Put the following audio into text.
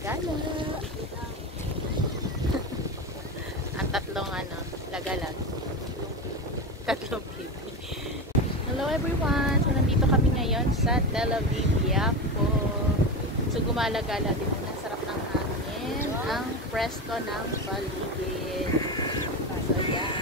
Gala. Ang tatlong lagalag. Tatlong baby. Hello everyone! So nandito kami ngayon sa Tel Aviv, Yafo. So gumalagala din ang sarap ng hangin. Ang presko ng paligid. So yeah.